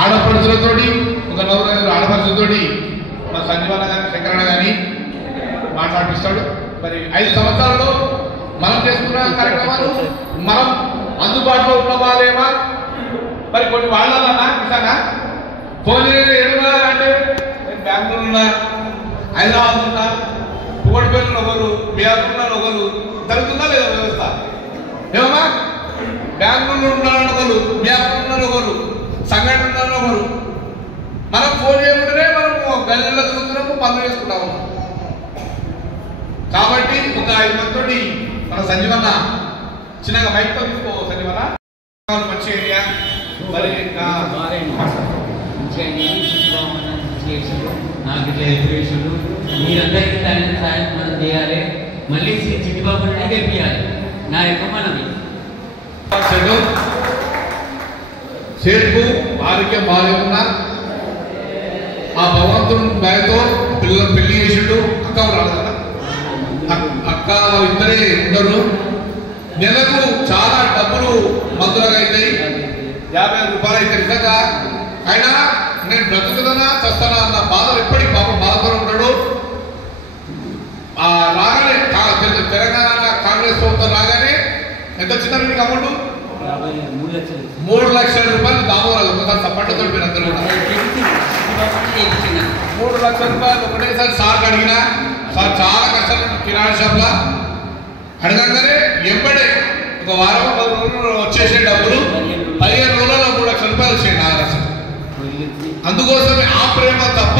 ఆడపడుచులతోటి ఒక 4 ఆడపడుచులతోటి మన సంజీవన్న కానీ శంకరన్న కానీ మాట్లాడిస్తాడు. మరి 5 సంవత్సరాల్లో మనం చేసుకున్న కార్యక్రమాలు మనం అందుబాటులో ఉన్న వాళ్ళేమా, మరి కొన్ని వాళ్ళన్నా నిజంగా ఫోన్ ఏడున్నా అంటే నేను బెంగళూరు ఉన్నా, హైదరాబాద్ ఉన్నా, పుగడిపల్లిలో ఒకరు, బిహార్లో ఒకరు జరుగుతుందా లేదా వ్యవస్థ? ఏమమ్మా బెంగళూరులో ఉన్నారన్న ఒకరు, బిహార్లో ఒకరు, సంఘటన ఉన్నారన్న ఒకరు. మనం ఫోన్ చేయకుండానే మనము గల్లీలో తిరుగుతున్నాము, పనులు చేసుకుంటాము. కాబట్టి ఒక 5 మందితోటి మన సంజీవన్న చిన్నగా మైక్తో తీసుకో. సంజీవన్న మంచి ఏరియా, మరి నాకు ఇట్లా ఎదురేషన్లు మీరందరికీ తగిన సాయం మనం చేయాలి. మళ్ళీ చిట్టిబాబు గెలిపించాలి. నా యొక్క మనవి. సేటుకు ఆరోగ్యం బాగాలేకున్నా ఆ భగవంతుని భయతో పిల్లలు పెళ్లి చేసిండు. అక్క రాదు కదా, అక్క ఇద్దరే ఉండరు. నెలకు చాలా డబ్బులు మందులుగా అవుతాయి, 50 రూపాయలు అయితే నిజంగా. అయినా నేను బ్రతుకుదనా చస్తానా అన్న బాధలు ఎప్పటికీ పాపం బాధపడి ఉంటాడు. రాగానే తెలంగాణ కాంగ్రెస్ ప్రభుత్వం రాగానే ఎంత వచ్చిందని మీకు అమౌంట్? 3 లక్షల రూపాయలు దామోరాలు ఒకసారి సప్పట్లతో మీరందరూ కూడా 3 లక్షల రూపాయలు ఒకటేసారి సార్కి అడిగినా. సార్ చాలా కష్టాలు కిరాణా షాప్లా అడగంగానే ఎంబడే ఒక వారం 10 రోజులు వచ్చేసే డబ్బులు 15 రోజులలో 3 లక్షల రూపాయలు వచ్చాయి నా రాష్ట్రం. అందుకోసమే ఆ ప్రేమ తప్ప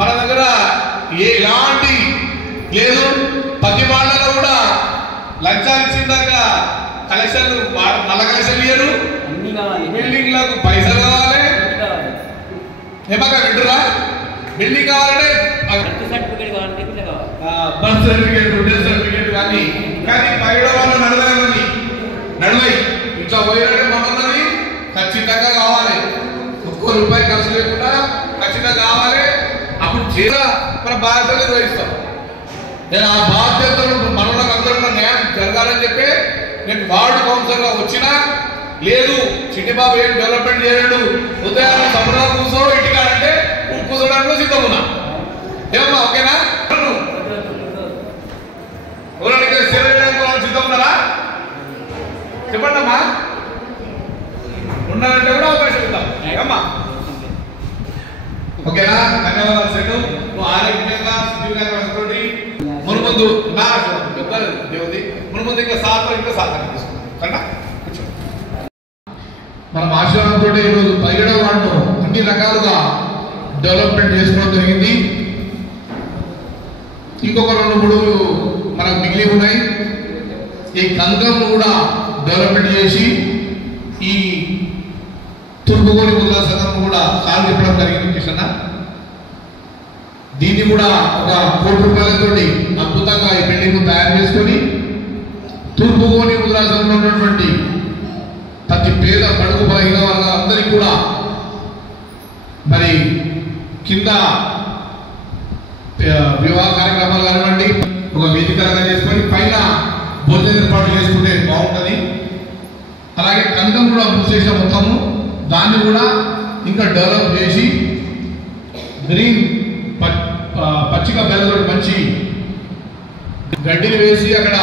మన దగ్గర ఎలాంటి లేదు. ప్రతి వాళ్ళలో కూడా లంచాలు ఇచ్చిందాక కలెక్షన్లు నల్ల కలెక్షన్లు ఇయ్యరు, బిల్డింగ్లకు పైసలు కావాలి. ఏమక్క వింటురా? బిల్డింగ్ కావాలంటే బర్త్ సర్టిఫికేట్, డెత్ సర్టిఫికేట్ కానీ పైగా వాళ్ళు నడవై ఇట్లా పోయినట్టే మనన్నది ఖచ్చితంగా కావాలి. ₹1 ఖర్చు లేకుండా ఖచ్చితంగా కావాలి. అప్పుడు మన బాధ్యతలు నిర్వహిస్తాం. నేను ఆ బాధ్యతలు మనలకు అందరూ న్యాయం జరగాలని చెప్పి నేను వార్డు కౌన్సిలర్గా వచ్చినా లేదు. చిట్టిబాబు ఏం డెవలప్మెంట్ చేయలేడు, ఉదయాన్నే సముద్రం కూర్చో ఇంటికాడంటే కూర్చోడానికి సిద్ధం ఉన్నా. ఏమమ్మా ఓకేనా? సిద్ధం ఉన్నారా చెప్పండి అమ్మా. ఉన్నారంటే కూడా అవకాశం ఇద్దాం. ఏమ్మా ఓకేనా? ధన్యవాదాలు సెటు. నువ్వు ఆరోగ్యంగా మునుముందు నా దేవుది మునుముందు ఇంకా సహకారం తీసుకుంటా. మనం ఆశీర్వాదంతో ఈరోజు 17వ వార్డును అన్ని రకాలుగా డెవలప్మెంట్ చేసుకోవడం జరిగింది. ఇంకొక 2-3 మనకు మిగిలి ఉన్నాయి. ఈ కంగం కూడా డెవలప్మెంట్ చేసి ఈ తూర్పుగోని ముద్రా సంఘం కూడా సాగు చెప్పడం జరిగింది. కిషన్ దీన్ని కూడా ఒక ₹1 కోటి అద్భుతంగా ఈ బిల్డింగ్ తయారు చేసుకొని తూర్పుగోని ముద్రా సంఘంలో ఉన్నటువంటి ప్రతి పేద బడుగు బలహీన వాళ్ళందరికీ కూడా మరి కింద వివాహ కార్యక్రమాలు కానివ్వండి ఒక వేదికగా చేసుకొని పైన భోజన ఏర్పాటు చేసుకుంటే బాగుంటుంది. అలాగే కందం కూడా మూసేసిన మొత్తము దాన్ని కూడా ఇంకా డెవలప్ చేసి గ్రీన్ పచ్చిక బెల్లతో మంచి గడ్డిని వేసి అక్కడ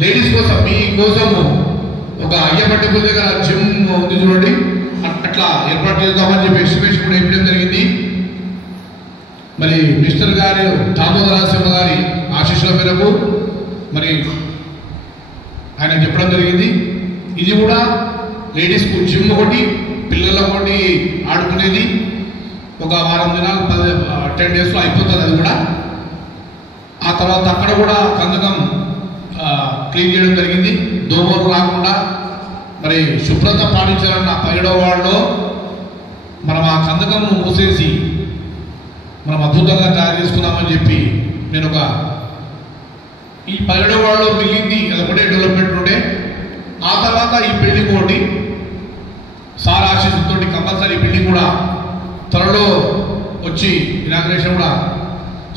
లేడీస్ కోసం మీ కోసము ఒక అయ్యపట్టిపూల దగ్గర జిమ్ ఉంది చూడండి, అట్లా ఏర్పాటు చేద్దామని చెప్పి ఎస్టిమేషన్ కూడా ఇవ్వడం జరిగింది. మరి మినిస్టర్ గారు దామోదరాశ్రమ గారి ఆశీస్సుల మేరకు మరి ఆయన చెప్పడం జరిగింది. ఇది కూడా లేడీస్కు జిమ్ ఒకటి, పిల్లలకు ఒకటి ఆడుకునేది ఒక వారం దినాలు 10 డేస్లో అయిపోతుంది అది కూడా. ఆ తర్వాత అక్కడ కూడా కందకం క్లీన్ చేయడం జరిగింది. దోమలు రాకుండా మరి శుభ్రత పాటించాలన్న 17వ వార్డులో మనం ఆ కందకం మూసేసి మనం అద్భుతంగా తయారు చేసుకుందామని చెప్పి నేను ఈ 17వ వార్డులో మిగిలింది అదొకటే డెవలప్మెంట్ ఉండే. ఆ తర్వాత ఈ బిల్డింగ్ ఒకటి సార్ ఆశీస్సుతో కంపల్సరీ బిల్డింగ్ కూడా త్వరలో వచ్చి ఇనాగ్రేషన్ కూడా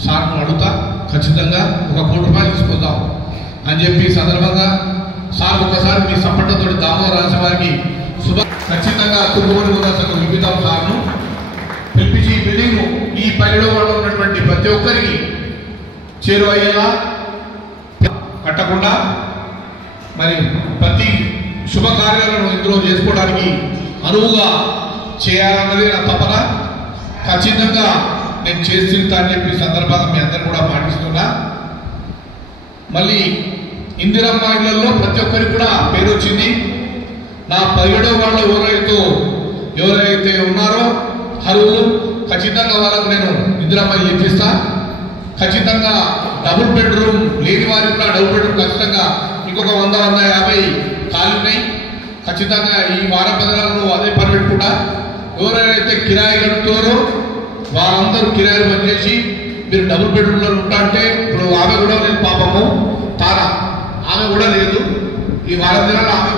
సార్ను అడుగుతా. ఖచ్చితంగా ఒక ₹1 తీసుకుందాం అని చెప్పి సందర్భంగా సార్ ఒకసారి మీ సపోర్ట్తో దామోదర రాజు వారికి ఖచ్చితంగా ఖచ్చితంగా తుంగమని ఉదాసంగా పిలుపుతాం సార్ను. పిలిపించి ఈ బిల్డింగ్ ఈ 17వ వార్డులో ఉన్నటువంటి ప్రతి ఒక్కరికి చేరువయ్యేలా కట్టకుండా మరి ప్రతి శుభకార్యాలను ఇందులో చేసుకోవడానికి అనువుగా చేయాలన్నది నా తపన. ఖచ్చితంగా నేను చేస్తుంటా అని చెప్పి సందర్భంగా మీ అందరూ కూడా పాటిస్తున్నా. మళ్ళీ ఇందిరమ్మ ఇళ్లలో ప్రతి ఒక్కరికి కూడా పేరు వచ్చింది. నా 17వ వార్డులో ఎవరైతే ఉన్నారో అర్హులు ఖచ్చితంగా వాళ్ళకు నేను ఇందిరమ్మ ఇప్పిస్తా. ఖచ్చితంగా డబుల్ బెడ్రూమ్ లేని వారికి కూడా డబుల్ బెడ్రూమ్ ఖచ్చితంగా ఇంకొక 100-150 ఖాళీ ఉన్నాయి. ఖచ్చితంగా ఈ వారం 10 రోజులు అదే పని పెట్టుకుంటా. ఎవరైతే కిరాయి కడుతున్నారో వారందరూ కిరాయిలు బంద్ చేసి మీరు డబుల్ బెడ్రూమ్లో ఉంటా అంటే ఇప్పుడు ఆమె కూడా లేదు పాపము తారా, ఆమె కూడా లేదు. ఈ వారం దినాలు ఆమె